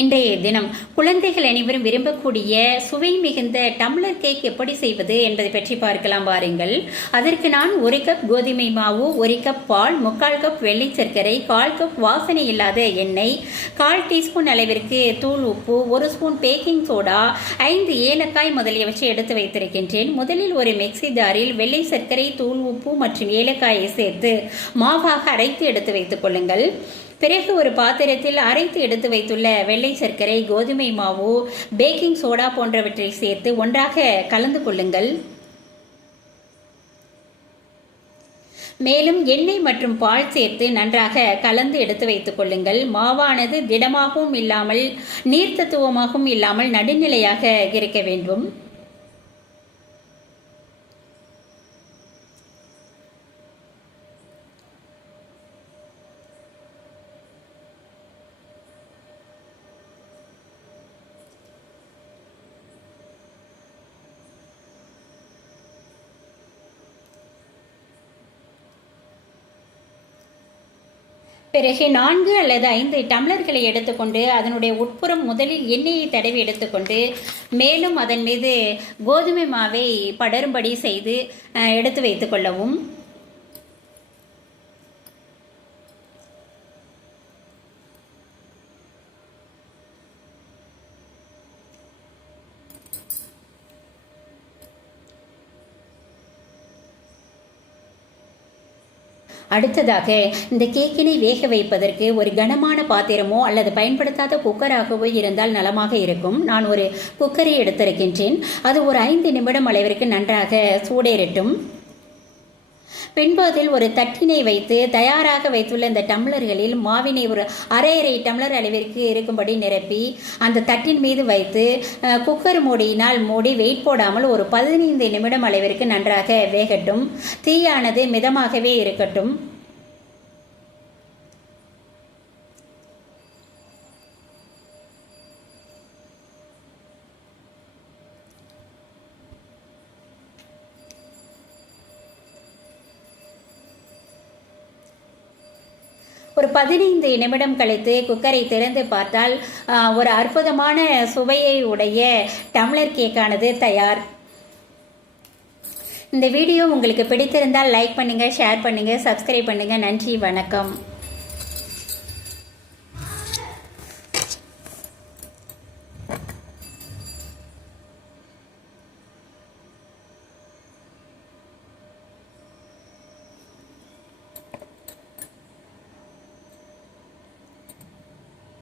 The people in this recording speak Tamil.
இன்றைய தினம் குழந்தைகள் அனைவரும் விரும்பக்கூடிய சுவை மிகுந்த டம்ளர் கேக் எப்படி செய்வது என்பதை பற்றி பார்க்கலாம் வாருங்கள். அதற்கு நான் ஒரு கப் கோதுமை மாவு ஒரு கப் பால் முக்கால் கப் வெள்ளை சர்க்கரை கால் கப் வாசனை இல்லாத எண்ணெய் கால் டீஸ்பூன் அளவிற்கு தூள் உப்பு ஒரு ஸ்பூன் பேக்கிங் சோடா ஐந்து ஏலக்காய் முதலியவற்றை எடுத்து வைத்திருக்கின்றேன். முதலில் ஒரு மிக்சி ஜாரில் வெள்ளை சர்க்கரை தூள் உப்பு மற்றும் ஏலக்காயை சேர்த்து மாவாக அரைத்து எடுத்து வைத்துக் கொள்ளுங்கள். பிறகு ஒரு பாத்திரத்தில் அரைத்து எடுத்து வைத்துள்ள வெள்ளை சர்க்கரை கோதுமை மாவு பேக்கிங் சோடா போன்றவற்றை சேர்த்து ஒன்றாக கலந்து கொள்ளுங்கள். மேலும் எண்ணெய் மற்றும் பால் சேர்த்து நன்றாக கலந்து எடுத்து வைத்துக் கொள்ளுங்கள். மாவானது திடமாகவும் இல்லாமல் நீர்த்தத்துவமாகவும் இல்லாமல் நடுநிலையாக இருக்க வேண்டும். பிறகு நான்கு அல்லது ஐந்து டம்ளர்களை எடுத்துக்கொண்டு அதனுடைய உட்புறம் முதலில் எண்ணெயை தடவி எடுத்துக்கொண்டு மேலும் அதன் மீது கோதுமை மாவை படரும்படி செய்து எடுத்து வைத்துக்கொள்ளவும் அடுத்ததாக இந்த கேக்கினை வேக வைப்பதற்கு ஒரு கனமான பாத்திரமோ அல்லது பயன்படுத்தாத குக்கராகவோ இருந்தால் நலமாக இருக்கும். நான் ஒரு குக்கரை எடுத்திருக்கின்றேன். அது ஒரு ஐந்து நிமிடம் அளவிற்கு நன்றாக சூடேறட்டும். பின்பு அதில் ஒரு தட்டினை வைத்து தயாராக வைத்துள்ள இந்த டம்ளர்களில் மாவினை ஒரு அரை அரை டம்ளர் அளவிற்கு இருக்கும்படி நிரப்பி அந்த தட்டின் மீது வைத்து குக்கர் மூடியினால் மூடி வெயிட் போடாமல் ஒரு பதினைந்து நிமிடம் அளவிற்கு நன்றாக வேகட்டும். தீயானது மிதமாகவே இருக்கட்டும். ஒரு பதினைந்து நிமிடம் கழித்து குக்கரை திறந்து பார்த்தால் ஒரு அற்புதமான சுவையை உடைய டம்ளர் கேக்கானது தயார். இந்த வீடியோ உங்களுக்கு பிடித்திருந்தால் லைக் பண்ணுங்கள் ஷேர் பண்ணுங்கள் சப்ஸ்கிரைப் பண்ணுங்கள் நன்றி வணக்கம்.